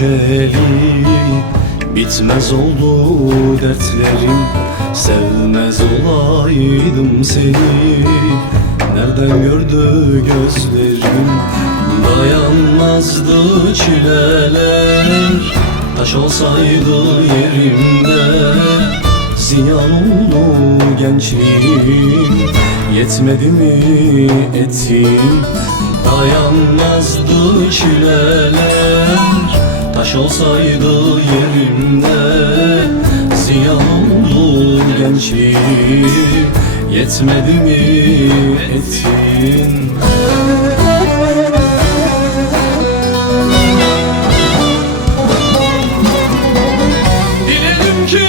Düşeli bitmez oldu dertlerim. Sevmez olaydım seni, nereden gördü gözlerim? Dayanmazdı çileler, taş olsaydı yerimde. Ziyan oldu gençliğim, yetmedi mi ettiğim? Dayanmazdı çileler, taş olsaydı yerimde. Ziyan oldu gençliğim, yetmedi mi ettiğin? Dilerim ki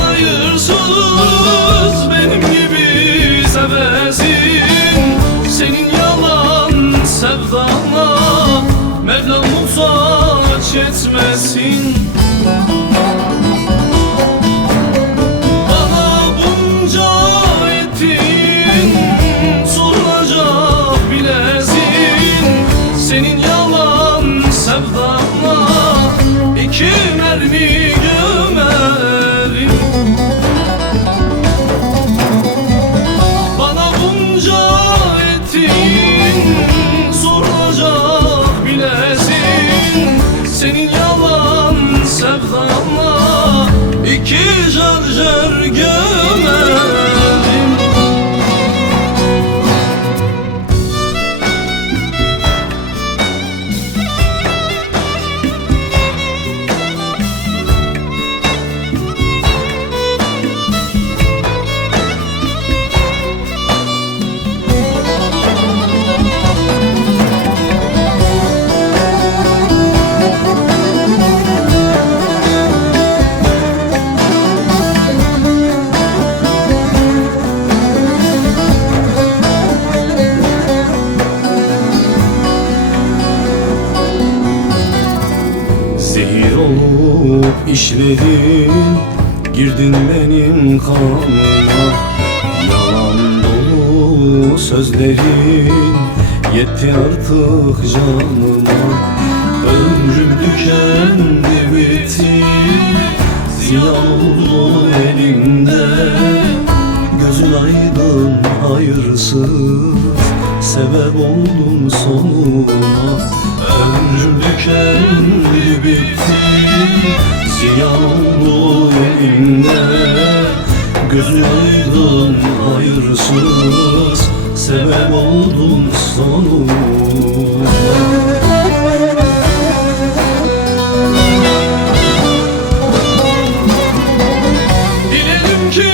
hayırsız benim gibi sevesin. Senin yalan sevdana Mevlam muhtaç etmesin. Bana bunca ettin, sorulacak bilesin. Senin yalan sevdana iki mermi gömerim. Bana bunca ettin, sorulacak bilesin. Senin yalan sevdana iki şarjör gömerim. Zehir olup işledin, girdin benim kanıma. Yalan dolu sözlerin yetti artık canıma. Ömrüm tükendi bitti, ziyan oldu elimde. Gözün aydın hayırsız, sebep oldun sonuma. Ömrüm tükendi bitti, ziyan oldu elimde. Gözün aydın hayırsız, sebep oldun sonuma. Dilerim ki